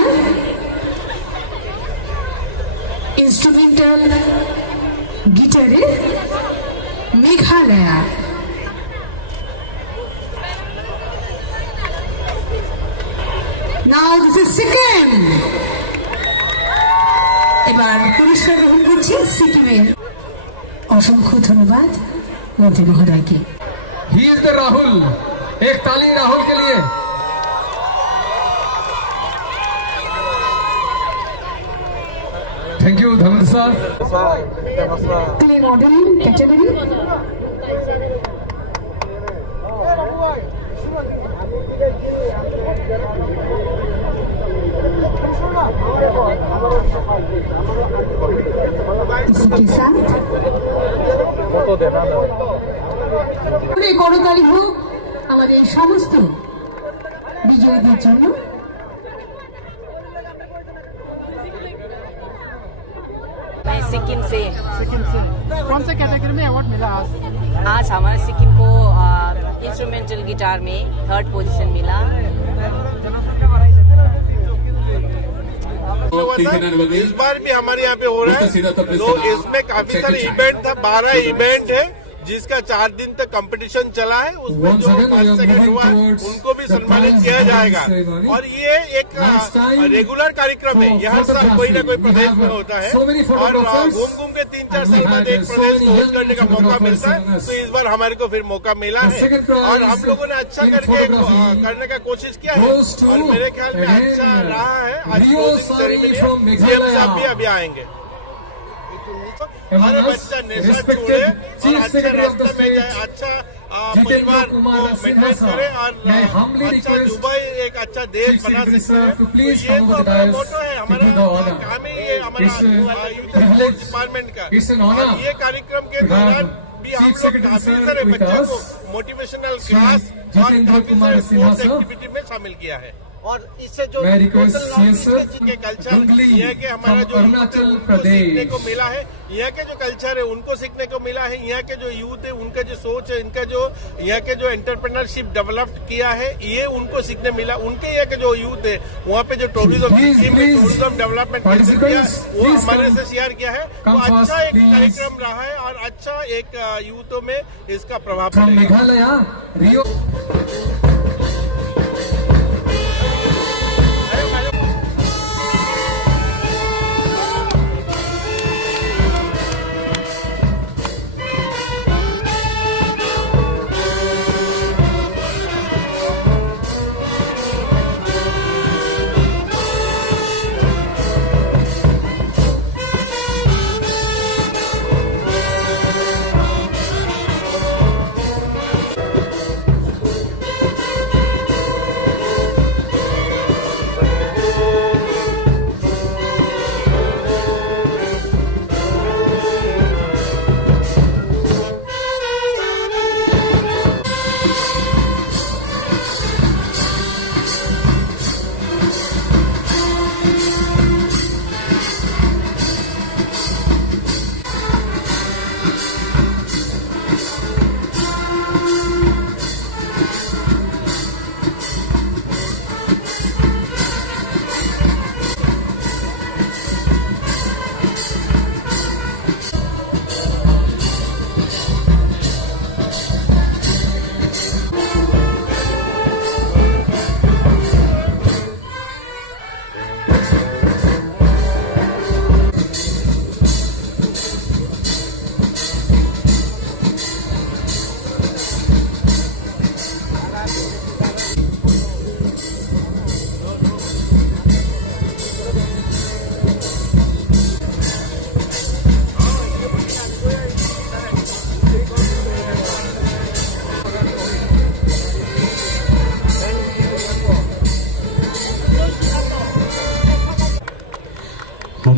Singer instrumental গিটারে Meghalaya. Now this is Sikkim. এবার পুরস্কার গ্রহণ করছি সিকিমের। অসংখ্য ধন্যবাদ মন্ত্রী মহোদয়কে। He is the Rahul. एक ताली राहुल के लिए। Thank you Dharmendra sir. Clay modelling category इसी के साथ করতালি হোক আমাদের সমস্ত বিজয়ীদের জন্য। मैं सिक्किम से कौन से कैटेगरी में अवार्ड मिला आज हमारे सिक्किम को इंस्ट्रूमेंटल गिटार में 3rd पोजीशन मिला। इस बार भी हमारे यहाँ पे हो रहा है, तो इसमें काफी सारे इवेंट था, 12 इवेंट है जिसका 4 दिन तक कंपटीशन चला है। उसमें जो फर्स्ट सेकंड हुआ उनको भी सम्मानित किया जाएगा। और ये एक रेगुलर कार्यक्रम है, यहाँ साल कोई ना कोई प्रदेश में होता है और घूम घूम के 3-4 साल बाद एक प्रदेश को होस्ट करने का मौका मिलता है। तो इस बार हमारे को फिर मौका मिला है और हम लोगों ने अच्छा करके करने का कोशिश किया है और मेरे ख्याल में अच्छा रहा है। आज सीएम साहब भी अभी आएंगे। हमारे बच्चा नशा छोड़े और अच्छा रास्ते में जाए, अच्छा परिवार को मेंटेन करे और अच्छा दुबई एक अच्छा देश बना सकते हैं। तो ये तो मोटो है हमारा काम ही, ये हमारा यूथ डिपार्टमेंट का। और ये कार्यक्रम के दौरान भी हम लोग काफी सारे बच्चों को मोटिवेशनल क्लास और काफी सारे स्पोर्ट्स एक्टिविटी में शामिल किया है। और इससे जो के कल्चर यहाँ के हमारा जो सीखने को मिला है, यहाँ के जो कल्चर है उनको सीखने को मिला है। यहाँ के जो यूथ है उनका जो सोच है, इनका जो यहाँ के जो एंटरप्रेन्योरशिप डेवलप किया है ये उनको सीखने मिला। उनके यहाँ के जो यूथ है वहाँ पे जो टूरिज्म डेवलपमेंट किया वो हमारे से शेयर किया है। तो अच्छा एक कार्यक्रम रहा है और अच्छा एक यूथों में इसका प्रभाव पड़ेगा।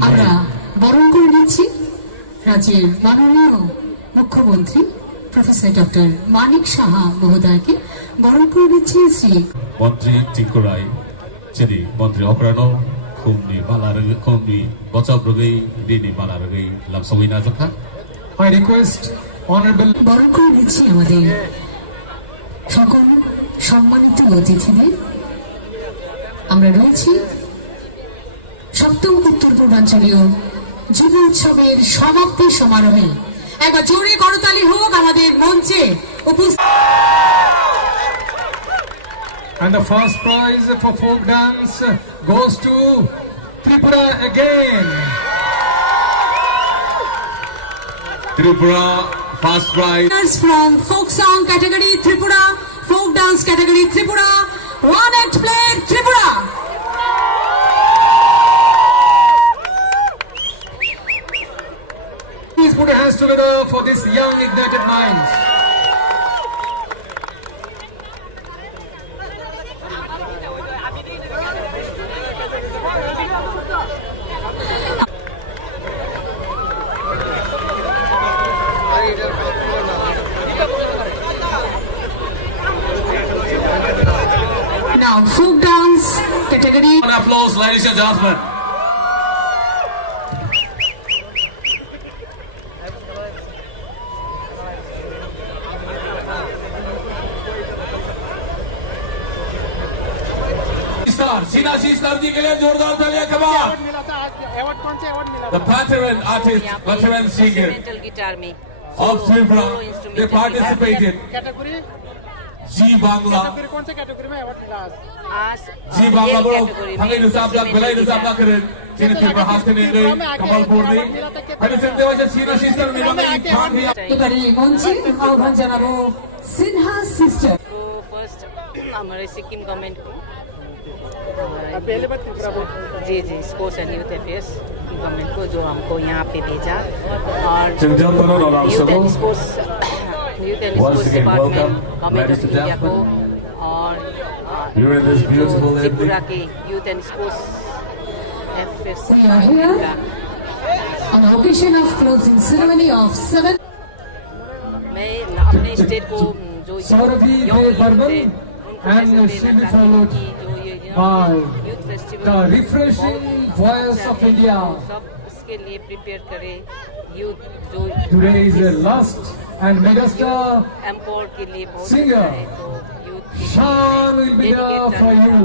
আমরা বরণ করে নিচ্ছি রাজ্যের মাননীয় মুখ্যমন্ত্রী প্রফেসর ডক্টর মানিক সাহা মহোদয়কে। বরণ করে নিচ্ছি শ্রী মন্ত্রী টিঙ্কু রায়, jadi মন্ত্রী অকরানো খুমনি বালারগৈ খুমনি বচাবরগৈ দিনি বালারগৈ লামসংই নাজখা। I request honorable বরণ করে নিচ্ছি আমাদের সকল সম্মানিত অতিথিদের। আমরা রয়েছি পূর্বাঞ্চলীয় যুব উৎসবের সমাপ্তি সমারোহে একবার জোরে করতালি হোক আমাদের মঞ্চে উপস্থিত। And the first prize for folk dance goes to Tripura again. Tripura first prize. Winners from folk song category Tripura, folk dance category Tripura, one act play Tripura. Please put your hands together for this young ignited minds. Now folk dance category. An applause, ladies and gentlemen. सीना शीश दर्दी के लिए जोरदार तालियां कमाल। Award मिला था आज, अवार्ड कौन से अवार्ड मिला The था? veteran artist, veteran singer instrumental guitar में of Tripura, they participated. Category G Bangla, category कौन से कैटेगरी में अवार्ड मिला आज? आज जी बांग्ला एक बोलो, कैटेगरी हमें में निसाब लाख भलाई निसाब लाख करें। जिन्हें त्रिपुरा हाथ ने दे, कमल पूर्ण दे। हमें सिर्फ देवाचे सीना शीश दर्दी निभाने की भाग भी এবারে মঞ্চে আহ্বান জানাবো সিনহা সিস্টার। तो फर्स्ट हमारे सिक्किम गवर्नमेंट को पहले बार त्रिपुरा बोर्ड जी स्पोर्ट्स एंड यूथ अफेयर्स की गवर्नमेंट को जो हमको यहाँ पे भेजा और Chengjampana Rola youth and Sabo. Sports Once again, welcome, government ladies of and India को gentlemen. और You're in this beautiful Tripura evening. के youth and sports affairs We are here on occasion of closing ceremony of 7 मैं अपने state को जो Sauravi young Burman youth थे, उनको and message she देना will चाहती हूँ follow कि जो ये by youth festival the refreshing voice of India. सब इसके लिए प्रिपेयर करें यूथ जो Today is the last and megastar एम्पोर के लिए बहुत Singer. अच्छा है, तो youth Shan will be there for you.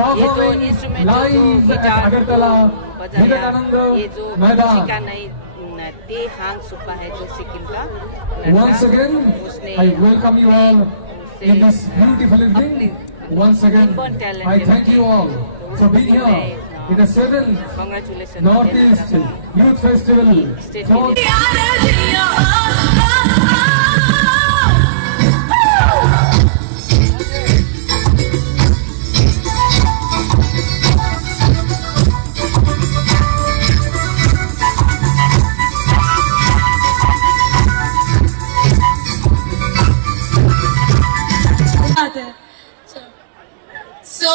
Performing live at Agartala, Vivekananda ये जो का Maidan. नहीं ते हांग सुपा है जो सिक्किम का Once again, उसने I welcome you all in this beautiful evening. Once again, I thank you all for being here in the 7th congratulation Northeast Youth Festival. State So, So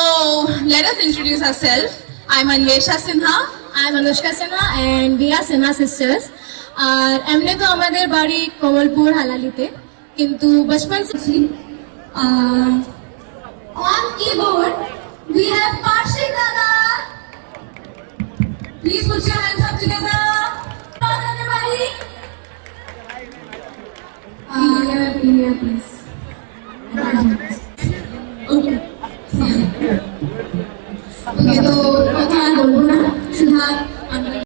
let us introduce ourselves. I'm Anvesha Sinha. I'm Anushka Sinha and we are Sinha sisters. আর এমনি তো আমাদের বাড়ি কমলপুর হালালিতে, কিন্তু বচপন से on keyboard we have Parshik Dada. Please put your hands up together. Applause everybody. Here please. Okay. Okay, তো কথা আর বলবো না, শুধু